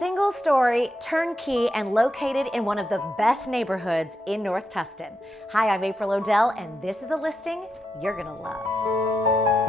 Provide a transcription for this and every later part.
single story, turnkey, and located in one of the best neighborhoods in North Tustin. Hi, I'm April Odell, and this is a listing you're gonna love.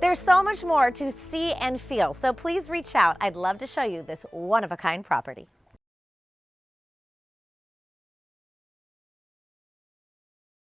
There's so much more to see and feel, so please reach out. I'd love to show you this one-of-a-kind property.